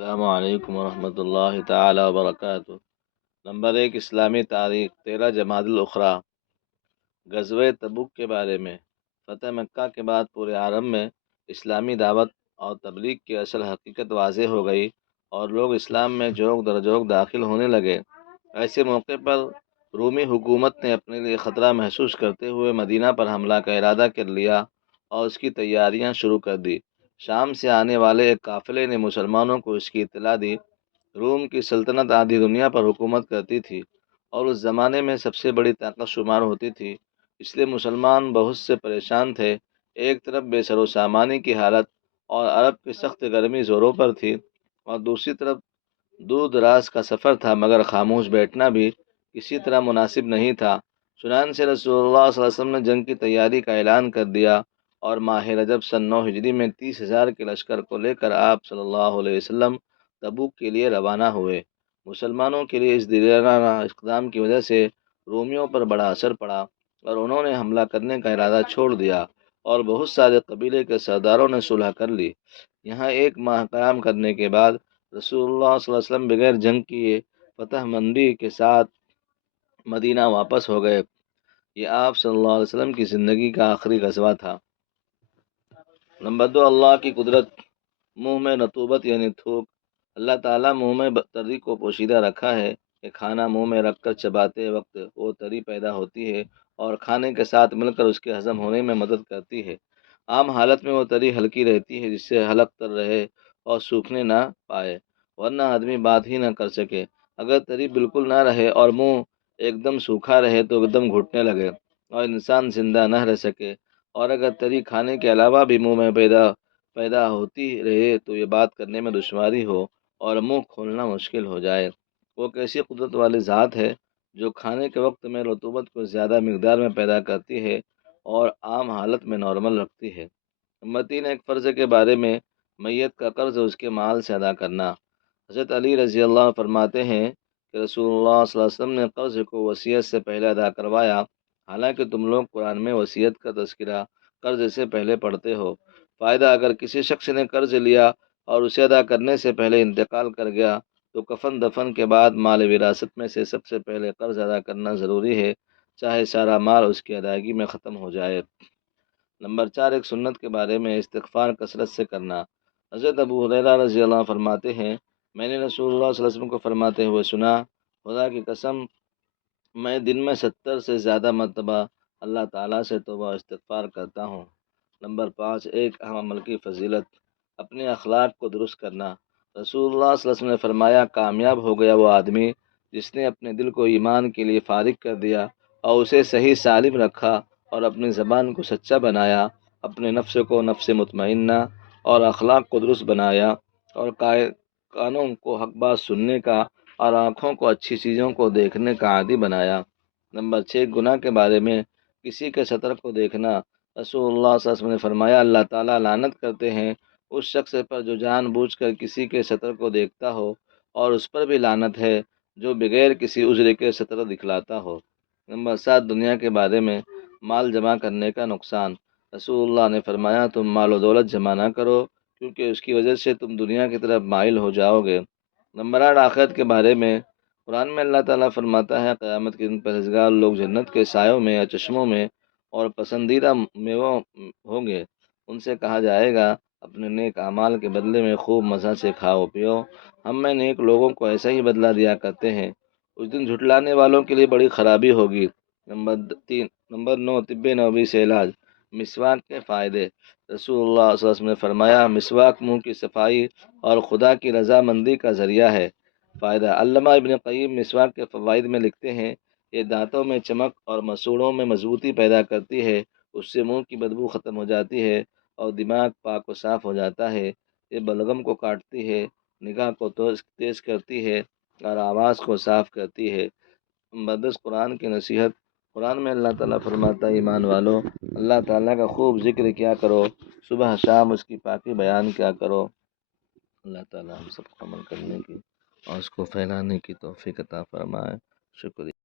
السلام علیکم ورحمۃ اللہ تعالی وبرکاتہ۔ نمبر 1، اسلامی تاریخ 13 جمادی الاخری، غزوہ تبوک کے بارے میں۔ فتح مکہ کے بعد پورے عالم میں اسلامی دعوت اور تبلیغ کی اصل حقیقت واضح ہو گئی اور لوگ اسلام میں جوگ در جوگ داخل ہونے لگے۔ ایسے موقع پر رومی حکومت نے اپنے لیے خطرہ محسوس کرتے ہوئے مدینہ پر حملہ کا ارادہ کر لیا اور اس کی تیاریاں شروع کر دی۔ شام سے آنے والے ایک قافلے نے مسلمانوں کو اس کی اطلاع دی۔ روم کی سلطنت آدھی دنیا پر حکومت کرتی تھی اور اس زمانے میں سب سے بڑی طاقت شمار ہوتی تھی، اس لیے مسلمان بہت سے پریشان تھے۔ ایک طرف بے سر و سامانی کی حالت اور عرب کی سخت گرمی زوروں پر تھی، اور دوسری طرف دور دراز کا سفر تھا، مگر خاموش بیٹھنا بھی کسی طرح مناسب نہیں تھا۔ چنانچہ رسول اللہ صلی اللہ علیہ وسلم نے جنگ کی تیاری کا اعلان کر دیا اور ماہ رجب سن 9 ہجری میں 30,000 کے لشکر کو لے کر آپ صلی اللہ علیہ وسلم تبوک کے لیے روانہ ہوئے۔ مسلمانوں کے لیے اس دیرینہ اقدام کی وجہ سے رومیوں پر بڑا اثر پڑا اور انہوں نے حملہ کرنے کا ارادہ چھوڑ دیا اور بہت سارے قبیلے کے سرداروں نے صلح کر لی۔ یہاں ایک ماہ قیام کرنے کے بعد رسول اللہ صلی اللہ علیہ وسلم بغیر جنگ کیے فتح مندی کے ساتھ مدینہ واپس ہو گئے۔ یہ آپ صلی اللہ علیہ وسلم کی زندگی کا آخری غزوہ تھا۔ نمبر 2، اللہ کی قدرت۔ منہ میں رطوبت یعنی تھوک۔ اللہ تعالیٰ منہ میں تری کو پوشیدہ رکھا ہے کہ کھانا منہ میں رکھ کر چباتے وقت وہ تری پیدا ہوتی ہے اور کھانے کے ساتھ مل کر اس کے ہضم ہونے میں مدد کرتی ہے۔ عام حالت میں وہ تری ہلکی رہتی ہے جس سے حلق تر رہے اور سوکھنے نہ پائے، ورنہ آدمی بات ہی نہ کر سکے۔ اگر تری بالکل نہ رہے اور منہ ایک دم سوکھا رہے تو ایک دم گھٹنے لگے اور انسان زندہ نہ رہ سکے، اور اگر تری کھانے کے علاوہ بھی منہ میں پیدا ہوتی رہے تو یہ بات کرنے میں دشواری ہو اور منہ کھولنا مشکل ہو جائے۔ وہ کیسی قدرت والی ذات ہے جو کھانے کے وقت میں رطوبت کو زیادہ مقدار میں پیدا کرتی ہے اور عام حالت میں نارمل رکھتی ہے۔ نمبر 3، ایک فرض کے بارے میں۔ میت کا قرض اس کے مال سے ادا کرنا۔ حضرت علی رضی اللہ عنہ فرماتے ہیں کہ رسول اللہ صلی اللہ علیہ وسلم نے قرض کو وصیت سے پہلے ادا کروایا، حالانکہ تم لوگ قرآن میں وصیت کا تذکرہ قرض سے پہلے پڑھتے ہو۔ فائدہ: اگر کسی شخص نے قرض لیا اور اسے ادا کرنے سے پہلے انتقال کر گیا تو کفن دفن کے بعد مال وراثت میں سے سب سے پہلے قرض ادا کرنا ضروری ہے، چاہے سارا مال اس کی ادائیگی میں ختم ہو جائے۔ نمبر 4، ایک سنت کے بارے میں۔ استغفار کثرت سے کرنا۔ حضرت ابو ہریرہ رضی اللہ عنہ فرماتے ہیں، میں نے رسول اللہ صلی اللہ علیہ وسلم کو فرماتے ہوئے سنا، خدا کی قسم میں دن میں 70 سے زیادہ مرتبہ اللہ تعالیٰ سے توبہ و استغفار کرتا ہوں۔ نمبر 5، ایک اہم عمل کی فضیلت۔ اپنے اخلاق کو درست کرنا۔ رسول اللہ صلی اللہ علیہ وسلم نے فرمایا، کامیاب ہو گیا وہ آدمی جس نے اپنے دل کو ایمان کے لیے فارغ کر دیا اور اسے صحیح سالم رکھا اور اپنی زبان کو سچا بنایا، اپنے نفس کو نفس مطمئنہ اور اخلاق کو درست بنایا، اور کانوں کو حق بات سننے کا اور آنکھوں کو اچھی چیزوں کو دیکھنے کا عادی بنایا۔ نمبر 6، گناہ کے بارے میں۔ کسی کے سطر کو دیکھنا۔ رسول اللہ صلی اللہ علیہ وسلم نے فرمایا، اللہ تعالیٰ لعنت کرتے ہیں اس شخص پر جو جان بوجھ کر کسی کے سطر کو دیکھتا ہو، اور اس پر بھی لعنت ہے جو بغیر کسی عذر کے سطر دکھلاتا ہو۔ نمبر 7، دنیا کے بارے میں۔ مال جمع کرنے کا نقصان۔ رسول اللہ نے فرمایا، تم مال و دولت جمع نہ کرو کیونکہ اس کی وجہ سے تم دنیا کی طرف مائل ہو جاؤ گے۔ نمبر 8، آخرت کے بارے میں۔ قرآن میں اللہ تعالیٰ فرماتا ہے، قیامت کے دن پرہیزگار لوگ جنت کے سایوں میں یا چشموں میں اور پسندیدہ میووں ہوں گے۔ ان سے کہا جائے گا، اپنے نیک اعمال کے بدلے میں خوب مزہ سے کھاؤ پیو، ہم میں نیک لوگوں کو ایسا ہی بدلہ دیا کرتے ہیں۔ اس دن جھٹلانے والوں کے لیے بڑی خرابی ہوگی۔ نمبر 9، طب نبوی سے علاج۔ مسواک کے فائدے۔ رسول اللہ صلی اللہ علیہ وسلم نے فرمایا، مسواک منہ کی صفائی اور خدا کی رضامندی کا ذریعہ ہے۔ فائدہ: علامہ ابن قیم مسواک کے فوائد میں لکھتے ہیں، یہ دانتوں میں چمک اور مسوڑوں میں مضبوطی پیدا کرتی ہے، اس سے منہ کی بدبو ختم ہو جاتی ہے اور دماغ پاک و صاف ہو جاتا ہے۔ یہ بلغم کو کاٹتی ہے، نگاہ کو تیز کرتی ہے اور آواز کو صاف کرتی ہے۔ مقدس قرآن کی نصیحت۔ قرآن میں اللہ تعالیٰ فرماتا ہے، ایمان والو، اللہ تعالیٰ کا خوب ذکر کیا کرو، صبح شام اس کی پاکی بیان کیا کرو۔ اللہ تعالیٰ ہم سب کو عمل کرنے کی اور اس کو پھیلانے کی توفیق عطا فرمائے۔ شکریہ۔